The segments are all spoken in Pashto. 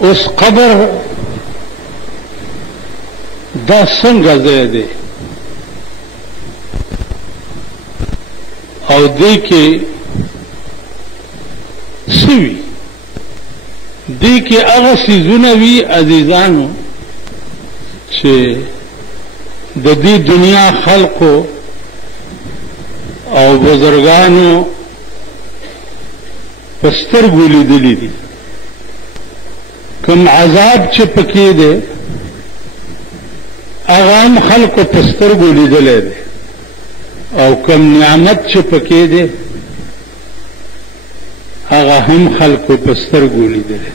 اوس قبر دا څنګه ځای دی او دې کې سوي دې کې هغه څیزونه وي عزیزانو چې د دې دنیا خلقو او بزرگانو پسترګو لیدلي دي کوم عذاب چې پکې دی هغه هم خلقو پسترګو لیدلی دی او کوم نعمت چې پکې دی هغه هم خلقو پسترګو لیدلی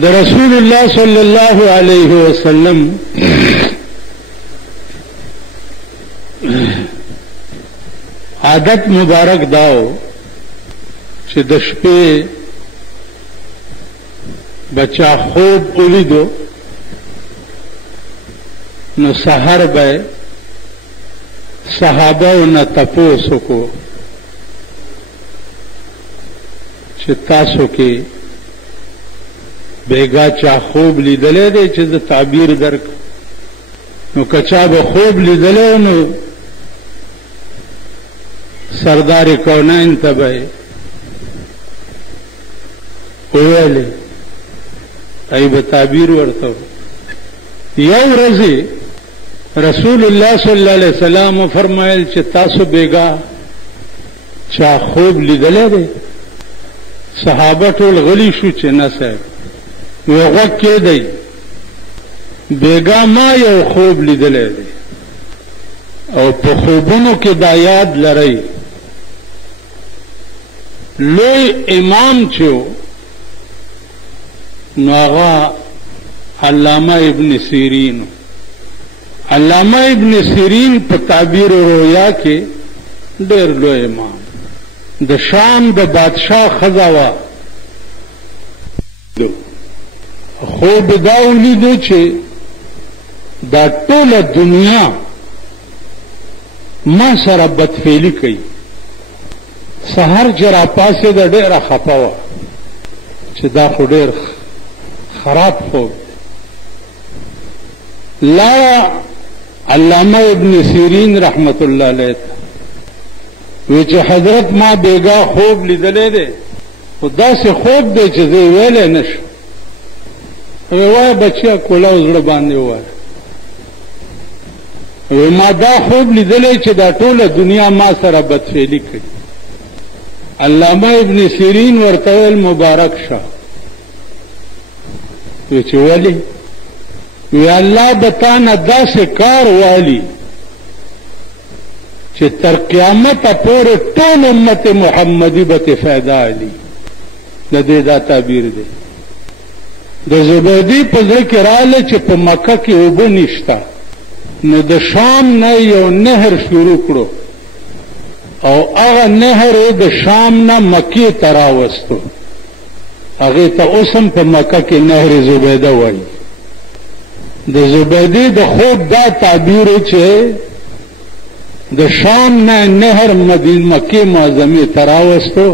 د رسول الله صلی الله علیه وسلم عادت مبارک داو چې د شپې بچا خوب ولیدو نو سحر به صحابه نه تپوس وکړو چې تاسو کې بیګا چا خوب لیدلی دی چې د تعبیر درک نو کچا به خوب لیدلی نو سردار کونین ته به وویلې ای به تعبیر ورته یو ورځې رسول الله صلی الله علیه وسلم فرمایل چې تاسو بیګا چا خوب لیدلی دی صحابه ټول غلی شو چې نه صاحب یو غوږ کېدی بیګا ما یو خوب لیدلی دی او په خوبونو کې دا یاد لرئ لوی امام چې نو هغه علامه ابن سیرین علامه ابن سیرین په تعبیر رؤیا کې ډېر لوی امام د شام د بادشاه ښځه وه خوب دا ولیدو چې دا ټوله دنیا ما سره بدفعلي کوي سحر چې راپاسېده ډېره خفه وه چې دا خو ډېر خراب خوب لا علامه ابن سیرین رحمت الله علیه وی چې حضرت ما بیګا خوب لیدلی دی خو داسې خوب دی چې زه یې ویلی نه شم وایه بچیا کولاو زړه باندې ووایه وی ما دا خوب لیدلی چې دا ټوله دنیا ما سره بدفعلي کوي علامه ابن سیرین ورته ویل مبارک شه وی چې ولې وی الله به تا نه داسې کار والي چې تر قیامته پورې ټول امت محمدي به ترې فایده علي د دې دا تعبیر دی د زبیدي په زړه کې راغله چې په مکه کې اوبه نشته نو د شام نه یو نهر شروع کړو او هغه نهر د شام نه مکې ته راوستو هغې ته اوس هم په مکه کې نهر زبیده وایي د زبیدې د خوب دا تعبیر چې د شام نه نهر مکې معظمې ته راوستو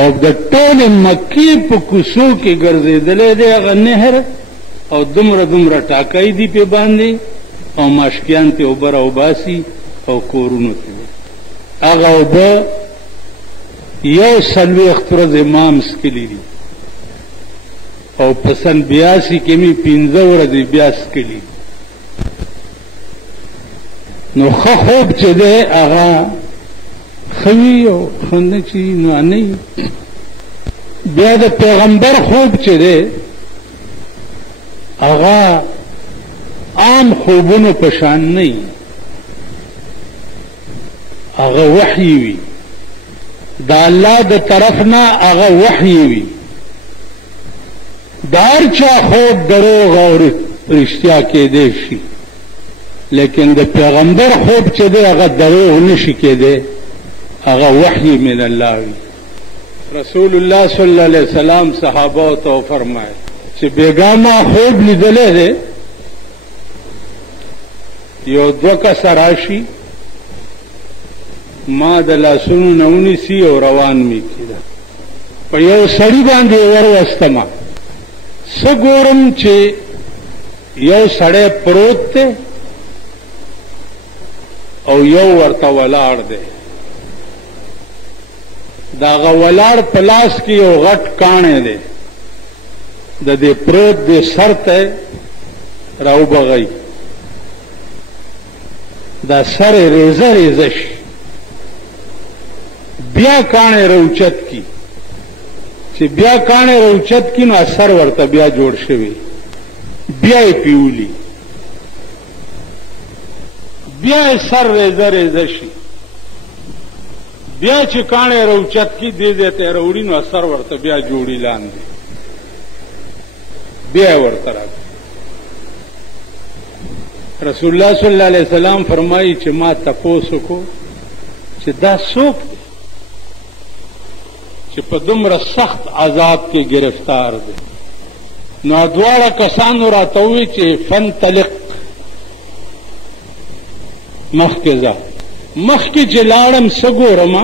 او د ټول مکې په کوڅو کې ګرځېدلی دی هغه نهر او دومره دومره ټاکۍ دي پې باندې او ماشکیان ته اوبه راوباسي او کورونو ته هغه اوبه یو 40 ورځې ما هم څکلي دي او په سن 82 کې مې 15 ورځې بیا څکلي نو ښه خوب چې دی هغه ښه وي او ښه نه چې نو نه وي بیا د پیغمبر خوب چې دی هغه عام خوبونو په شان نه وي هغه وحی وي د الله د طرف نه هغه وحی وي د هر چا خوب دروغ او رښتیا کېدی شي لیکن د پیغمبر خوب چې دی هغه دروغ نشي کېدی هغه وحی من الله وي رسول الله صلی الله علیه وسلم صحابه ته فرمایل چې بیګا ما خوب لیدلی دی یو 2 کسه راشي ما د لاسونو نه ونیسي او روان مې کړي په یو سړي باندې ور وستمه سګورم چې یو سړی پروت دی او یو ورته ولاړ دی. داغه ولاړ په لاس کې یو غټ کاڼی دی، د دې پروت دی سر ته راوبغئ، دا سر ریزه ریزه شي، بیا کاڼی راوچت کی، چې بیا کاڼی راوچت کی نو اثر ورته بیا جوړ شوی، بیا یې پیولی، بیا سر ریزه ریزه شي، بیا چې کاڼی راوچت کی دې ځای ته راوړي نو اثر ورته بیا جوړي لاندې، بیا ورته راځي. رسول الله صلی الله علیه وسلم فرمایي چې ما تپوس وکړو چې دا څوک دی چې په دومره سخت عذاب کې گرفتار دی؟ نو دواړه کسانو راته وویل چې فانطلق، مخکې ځه. مخکې چې لاړم څه ګورم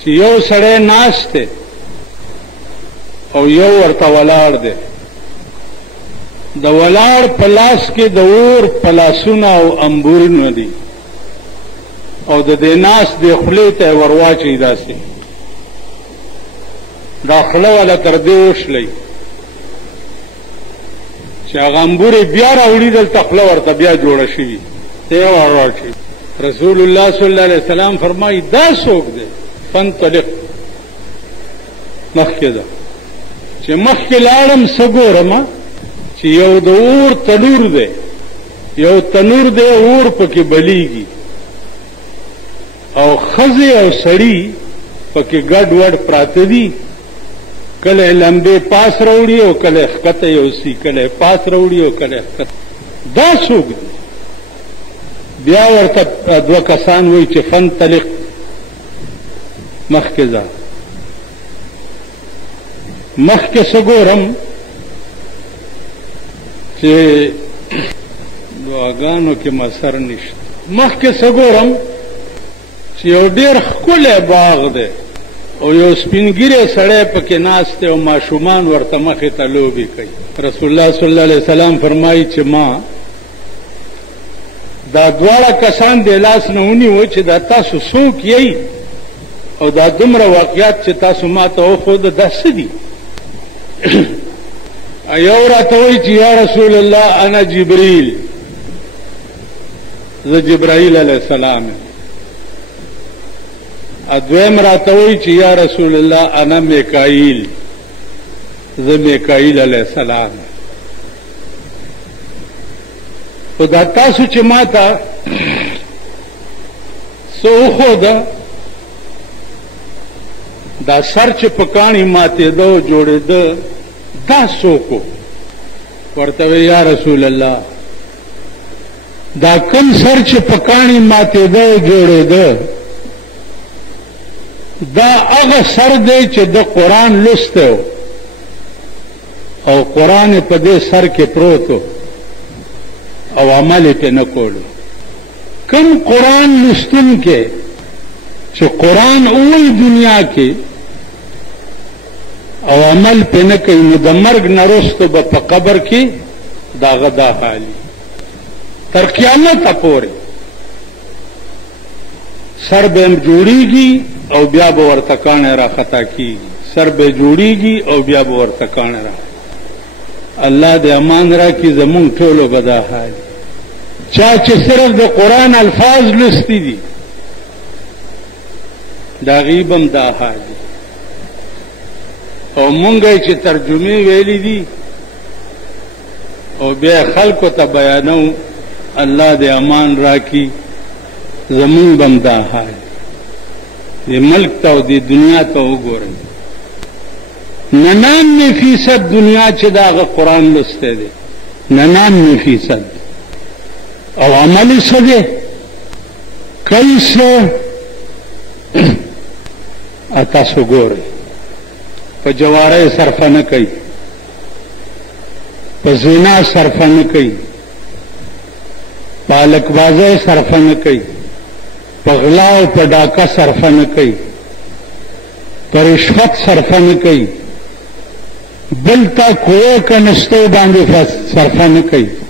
چې یو سړی ناست دی او یو ورته ولاړ دی، د ولاړ په لاس کې د اور پلاسونه او انبورونه دي او د دې ناس د خولې ته ورواچي داسې، دا خوله والا تر دې وشلی چې هغه انبورې بیا راوړي دلته خوله ورته بیا جوړه شوي ته یې ورواچي. رسول الله صلی الله علیه وسلم فرمایي دا څوک دی؟ فانطلق، مخکې ځه. چې مخکې لاړم څه ګورم چې یو د اور تنور دی، یو تنور دی اور پکې بلیږي او ښځې او سړي پکې ګډ وډ پراته دي، کله لمبې پاس راوړي او کله ښکته یوسي، کله پاس راوړي او کله ښکته. دا څوک دی؟ بیا ورته دوه کسان وایي چې فانطلق، مخکې ځه. مخکې څه ګورم چې دعاګانو کې مسر نشته. مخکې څه ګورم چې یو ډېر ښکلی باغ دی او یو سپینګیری سړی پکې ناست دی او ماشومان ورته مخې ته لوبې کوي. رسول الله صلی الله علیه وسلم فرمایي چې ما دا دواړه کسان د لاس نه ونیو چې دا تاسو څوک یئ او دا دومره واقعات چې تاسو ما ته وښوده دا څه دي؟ یو راته وایي چې یا رسول الله انا جبریل، زه جبرائیل علیه السلام یم. دویم راته وایي چې یا رسول الله انا میکائیل، زه میکائیل علیه السلام یم. خو دا تاسو چې ما ته څه وښوده دا سر چې په کاڼي ماتېده او جوړېده دا څوک و؟ ورته وی یا رسول الله دا کوم سر چې په کاڼي ماتېده او جوړېده دا هغه سر دی چې د قرآن لوستی و او قرآن په دې سر کې پروت و او عمل یې پې نه کولو. کوم قرآن لوستونکی چې قرآن ووایي دنیا کې او عمل پې نه کوي نو د مرګ نه وروسته به په قبر کې د هغه دا حالي تر قیامته پورې سر به هم جوړېږي او بیا به ورته کاڼی راخطا کېږي، سر به جوړېږي او بیا به ورته کاڼی را. الله دې امان راکړي زمونږ ټولو به دا حال. چا چې صرف د قرآن الفاظ لوستي دي د هغې به هم دا حال دي او مونږ یې چې ترجمې ویلي دي او بیا خلکو ته بیانو، الله دې امان راکړي زمونږ به هم دا حال. دې ملک ته او دې دنیا ته وګورئ، 99% دنیا چې د هغه قرآن لوستی دی 99% او عمل یې څه دی؟ کوي څه؟ تاسو ګورئ په جواره صرفه نه کوي، په زنا صرفه نه کوي، په هلکبازۍ صرفه نه کوي، په غلا او په ډاکه صرفه نه کوي، په رشوت صرفه نه کوي، بل تا کوه کنستو باندې صرفه نه کوي